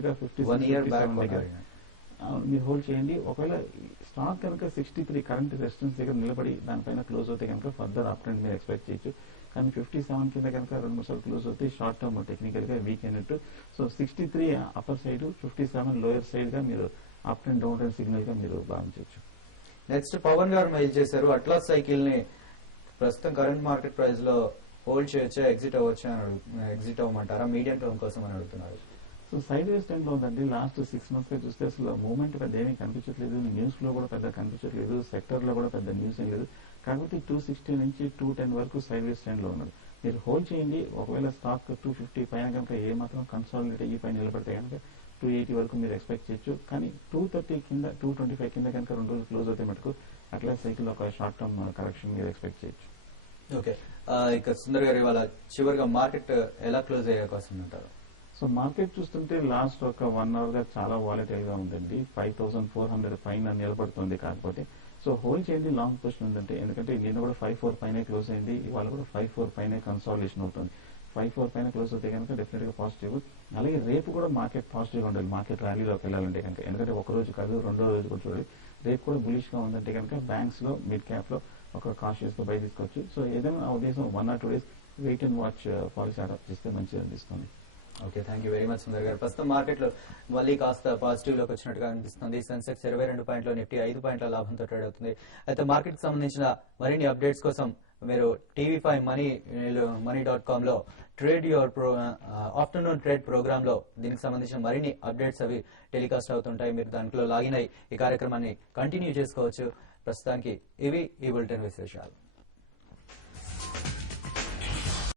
మీరు హోల్డ్ చేయండి. ఒకవేళ స్టాక్ కనుక 63 కరెంట్ రెసిస్టెన్స్ దగ్గర నిలబడి దానిపైన క్లోజ్ అవుతే కనుక ఫర్దర్ అప్ ట్రెండ్ మీరు ఎక్స్పెక్ట్ చేయొచ్చు. కానీ 57 కింద కనుక 2-3 క్లోజ్ అవుతాయి. షార్ట్ టర్మ్ టెక్నికల్ గా వీక్ అయినట్టు. So 63 upper side, 57 lower side గా మీరు up and down trend signal గా మీరు భావించవచ్చు. నెక్స్ట్ పవన్ గారు మెయిల్ చేశారు, అట్లాస్ సైకిల్ ని ప్రస్తుతం కరెంట్ మార్కెట్ ప్రైస్ లో హోల్డ్ చేయొచ్చా, ఎగ్జిట్ అవ్వమంటారా మీడియం టర్మ్ కోసం అని అడుగుతున్నారు. సో సైడ్ వేస్ ట్రెండ్ లో ఉందండి. లాస్ట్ 6 months గా చూస్తే అసలు మూవ్మెంట్ పెద్ద ఏమీ కనిపించట్లేదు. న్యూస్ లో కూడా పెద్ద కనిపించట్లేదు. సెక్టర్ లో కూడా పెద్ద న్యూస్ ఏం లేదు. కాబట్టి 260 నుంచి 210 వరకు సైడ్ వేస్ ట్రెండ్ లో ఉన్నది. మీరు హోల్డ్ చేయండి. ఒకవేళ స్టాక్ 250 పైన కనుక ఏ మాత్రం కన్సాలిడేట్ అయ్యి పైన నిలబడితే కనుక 280 వరకు మీరు ఎక్స్పెక్ట్ చేయొచ్చు. కానీ 230 కింద 225 కింద కనుక 2 రోజులు క్లోజ్ అవుతే మటుకు అట్లా సైకిల్ ఒక షార్ట్ టర్మ్ కరెక్షన్ మీరు ఎక్స్పెక్ట్ చేయొచ్చు. ఓకే, ఇక సుందర్ గారు ఇవాళ చివరిగా మార్కెట్ ఎలా క్లోజ్ అయ్యే అవకాశం ఉంటారు? సో మార్కెట్ చూస్తుంటే లాస్ట్ ఒక 1 hour గా చాలా వాలటైల్ గా ఉందండి. 5400 పైన నిలబడుతుంది. కాకపోతే సో హోల్డ్ చేయండి. లాంగ్ పొజిషన్ ఉందంటే, ఎందుకంటే నిన్న కూడా 54 పైన క్లోజ్ అయింది. ఇవాళ కూడా 54 పైన కన్సాలిడేషన్ అవుతుంది. 54 పైన క్లోజ్ అవుతే కనుక డెఫినెట్ గా పాజిటివ్. అలాగే రేపు కూడా మార్కెట్ పాజిటివ్ గా ఉండాలి. మార్కెట్ ర్యాలీలోకి వెళ్ళాలంటే కనుక, ఎందుకంటే ఒక రోజు కాదు, రెండో రోజు కూడా చూడాలి. రేపు కూడా బులిష్ గా ఉందంటే కనుక బ్యాంక్స్ లో మిడ్ క్యాప్ లో ఒక కాషియస్ గా బై తీసుకోవచ్చు. సో ఏదైనా ఉద్దేశం 1 or 2 days wait and watch policy adopt చేస్తే మంచిగా అనిపిస్తుంది. Okay, thank you very much Sundar గారు. ప్రస్తుతం మార్కెట్ లో మళ్ళీ కాస్త పాజిటివ్ లోకి వచ్చినట్టుగా అనిపిస్తుంది. సెన్సెక్స్ 22 పాయింట్లు, నిఫ్టీ 5 పాయింట్ల లాభంతో ట్రేడ్ అవుతుంది. అయితే మార్కెట్ కి సంబంధించిన మరిన్ని అప్డేట్స్ కోసం మీరు TV5 money.com లో trade your afternoon trade program లో దీనికి సంబంధించిన మరిన్ని అప్డేట్స్ అవి టెలికాస్ట్ అవుతుంటాయి. మీరు దాంట్లో లాగిన్ అయ్యి ఈ కార్యక్రమాన్ని కంటిన్యూ చేసుకోవచ్చు. ప్రస్తుతానికి ఇవి ఈ బులెటిన్ విశేషాలు.